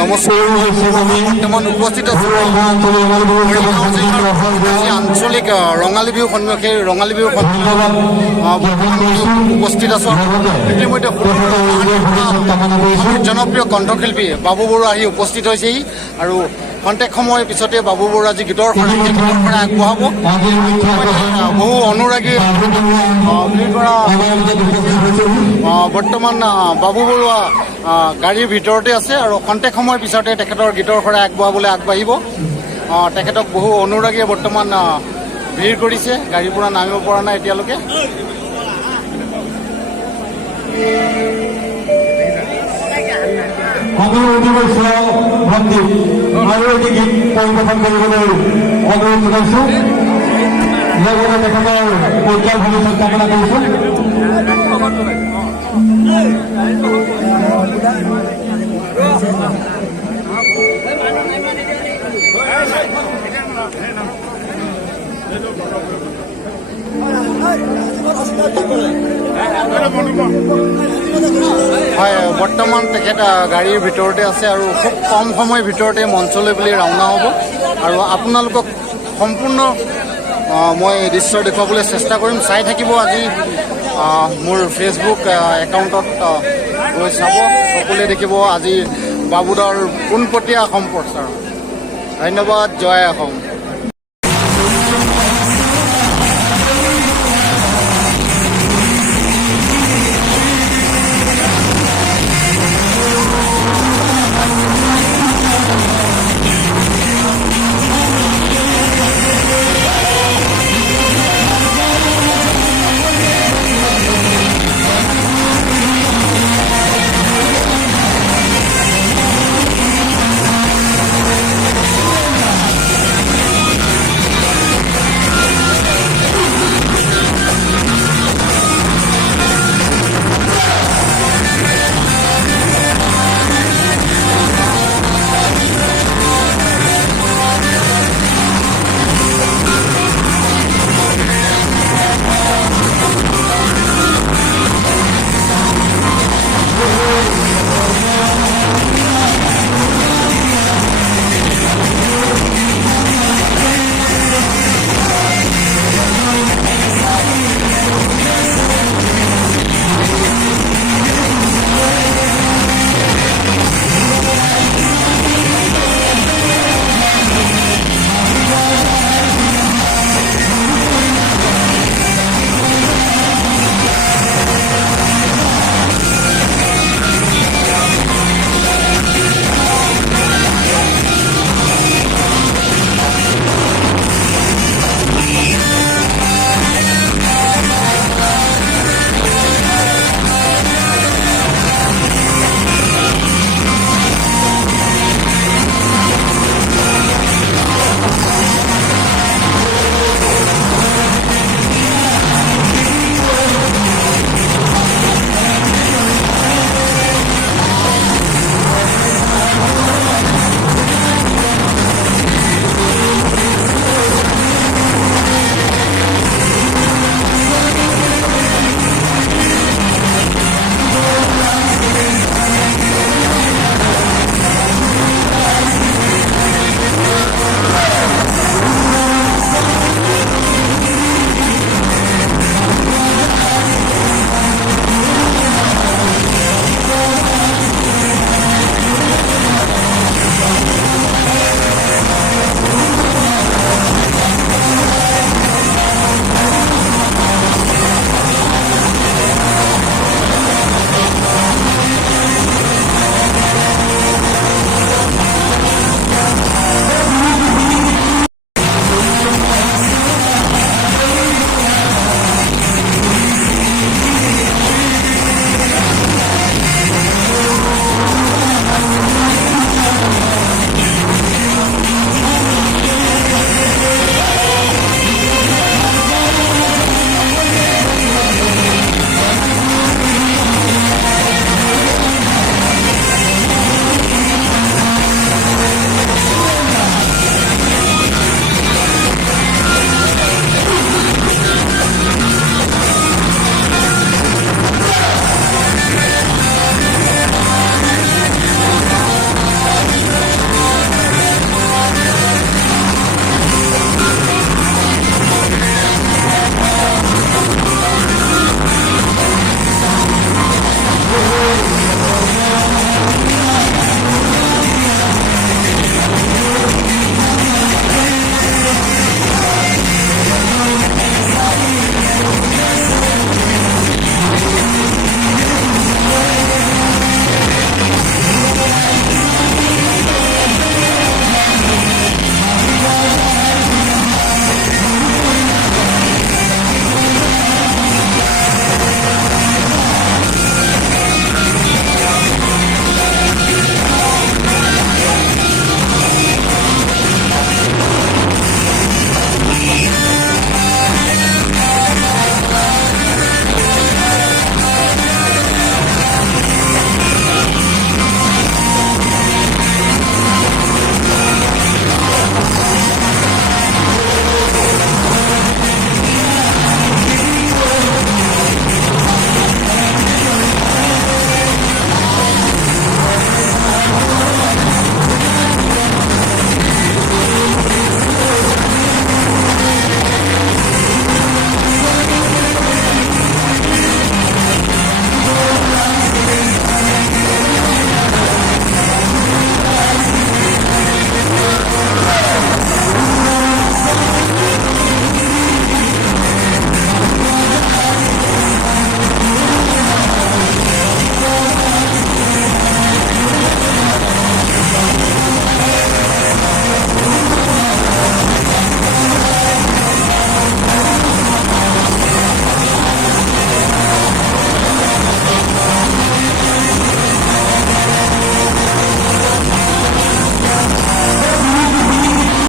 নমস্কাৰ বৰ্তমান উপস্থিত আঞ্চলিক ৰঙালী বিহু সন্মুখে ৰঙালী বিহু উপস্থিত আছো ইতিমধ্যে জনপ্ৰিয় কণ্ঠশিল্পী বাবু বৰুৱা আহি উপস্থিত হৈছেহি আৰু খন্তেক সময়ৰ পিছতে বাবু বৰুৱা যি গীতৰ শৰাই আগবঢ়াব বহু অনুৰাগী বৰ্তমান বাবু বৰুৱা গাড়ীৰ ভিতৰতে আছে আৰু খন্তেক সময়ৰ পিছতে তেখেতৰ গীতৰ শৰাই আগবঢ়াবলৈ আগবাঢ়িব তেখেতক বহু অনুৰাগীয়ে বৰ্তমান ভিৰ কৰিছে গাড়ীৰ পৰা নামিব পৰা নাই এতিয়ালৈকে হয় বৰ্তমান তেখেত গাড়ীৰ ভিতৰতে আছে আৰু খুব কম সময়ৰ ভিতৰতে মঞ্চলৈ বুলি ৰাওনা হ'ব আৰু আপোনালোকক সম্পূৰ্ণ মই দৃশ্য দেখুৱাবলৈ চেষ্টা কৰিম চাই থাকিব আজি মোৰ ফেচবুক একাউণ্টত গৈ চাব সকলোৱে দেখিব আজি বাবুদাৰ পোনপটীয়া সম্প্ৰচাৰ ধন্যবাদ জয় অসম